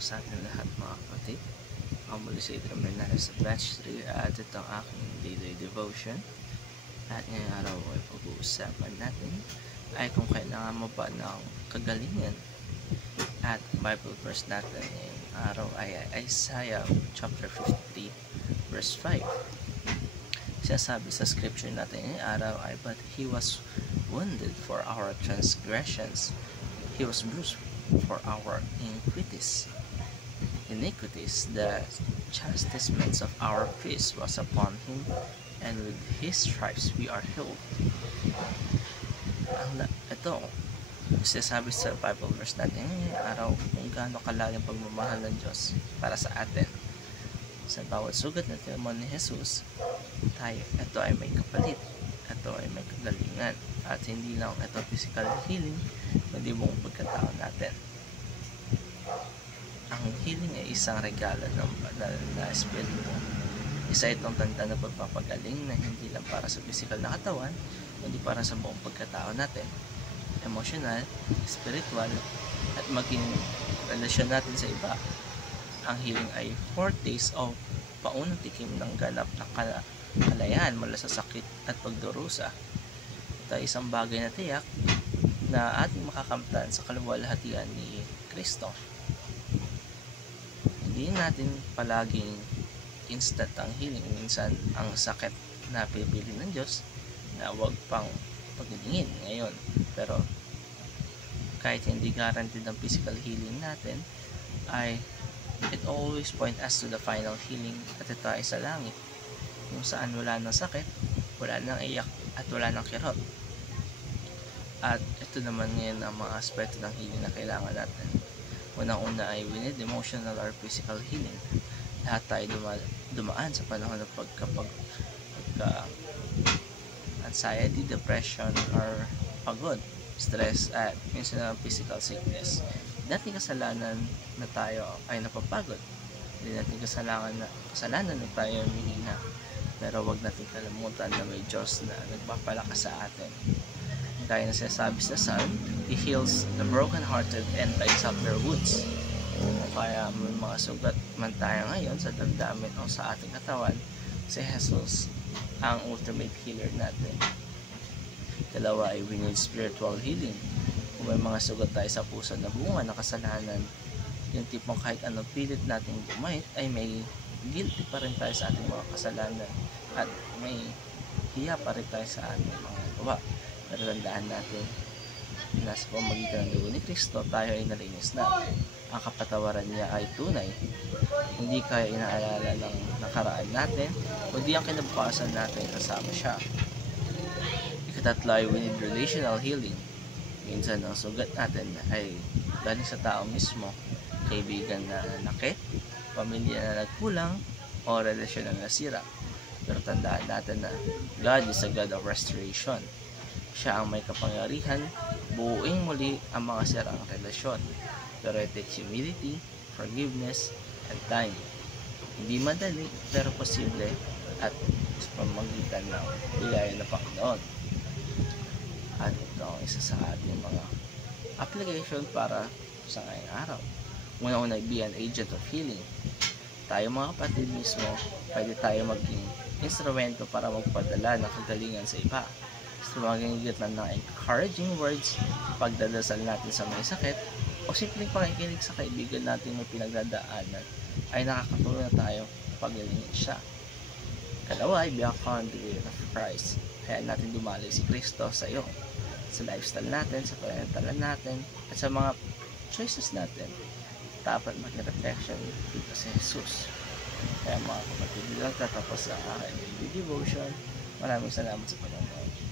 po sa atin lahat mga kapatid. Ako muli si Adrian Bernales sa Batch 3 at ito ang aking daily devotion. At ngayong araw ay pag-uusapan natin ay kung kailangan mo ba ng kagalingan. At Bible verse natin ngayong araw ay Isaiah chapter 53 verse 5. Sinasabi sa scripture natin ngayong araw ay, "But He was wounded for our transgressions, He was bruised for our iniquities. The chastisements of our peace was upon Him, and with His stripes we are healed." Ito, sinasabi sa Bible verse natin ngayong araw kung gaano kalalim pagmamahal ng Diyos para sa atin. Sa bawat sugat na tinamon ni Jesus, ito ay may kapalit, ito ay may kagalingan, at hindi lang ito physical healing, kundi buong pagkatao natin. Ang healing ay isang regalo ng banal na espiritu. Isa itong tanda na pagpapagaling na hindi lang para sa physical na katawan, kundi para sa buong pagkatao natin, emosyonal, spiritual, at maging relasyon natin sa iba. Ang healing ay foretaste o paunang tikim ng ganap na kalayaan mula sa sakit at pagdurusa. Ito ay isang bagay na tiyak na ating makakamtan sa kaluwalhatian ni Kristo. Hindi natin palaging instant ang healing. Minsan ang sakit na pipili ng Diyos na huwag pang paglilingin ngayon. Pero kahit hindi guaranteed ang physical healing natin, ay it always point us to the final healing, at ito ay sa langit, kung saan wala nang sakit, wala nang iyak, at wala nang kirot. At ito naman ngayon ang mga aspeto ng healing na kailangan natin. Unang-una ay we need emotional or physical healing. Lahat tayo dumaan sa panahon ng anxiety, depression, or pagod, stress, at minsan na physical sickness. Dating kasalanan na tayo ay napapagod. Hindi natin kasalanan na tayo humihina. Pero wag natin kalimutan na may Diyos na nagpapalakas sa atin. Gaya na sinasabi sa Psalm, He heals the broken-hearted and binds up their wounds. Kaya may mga sugat man tayo ngayon sa damdamin o sa ating katawan, si Jesus ang ultimate healer natin. Dalawa ay we need spiritual healing. Kung may mga sugat tayo sa puso na bunga ng kasalanan, yung tipong kahit anong pilit nating bumait, ay may guilty pa rin tayo sa ating mga kasalanan, at may hiya pa rin tayo sa ating mga gawa. Pero tandaan natin na sa pamamagitan ng dugo ni Kristo, tayo ay nalinis na. Ang kapatawaran niya ay tunay. Hindi kaya inaalala ng nakaraan natin, kundi ang kinabukasan natin kasama siya. Ikatatlo ay we need relational healing. Minsan ang sugat natin ay galing sa tao mismo, kaibigan na nanakit, pamilya na nagkulang, o relasyon na nasira. Pero tandaan natin na God is a God of restoration. Siya ang may kapangyarihan buuin muli ang mga sirang relasyon. Pero it takes humility, forgiveness, and time. Hindi madali, pero posible, at sa pamamagitan ng biyaya ng Panginoon. At ito ang isa sa ating mga application para sa ngayong araw. Una-una, be an agent of healing. Tayo mga kapatid mismo, pwede tayo maging instrumento para magpadala ng kagalingan sa iba. Gusto maging gitna ng encouraging words, pagdadasal natin sa may sakit, o simpleng pakikinig sa kaibigan natin may pinagdadaanan, ay nakakatulong na tayo paglilingin siya. Kalawa ay be a conduit of Christ. Kaya natin dumaloy si Kristo sa iyo, sa lifestyle natin, sa pananamantala natin, at sa mga choices natin. Dapat maging reflection dito si Jesus. Kaya mga kapatid, lang tatapos sa aking devotion. Maraming salamat sa panonood.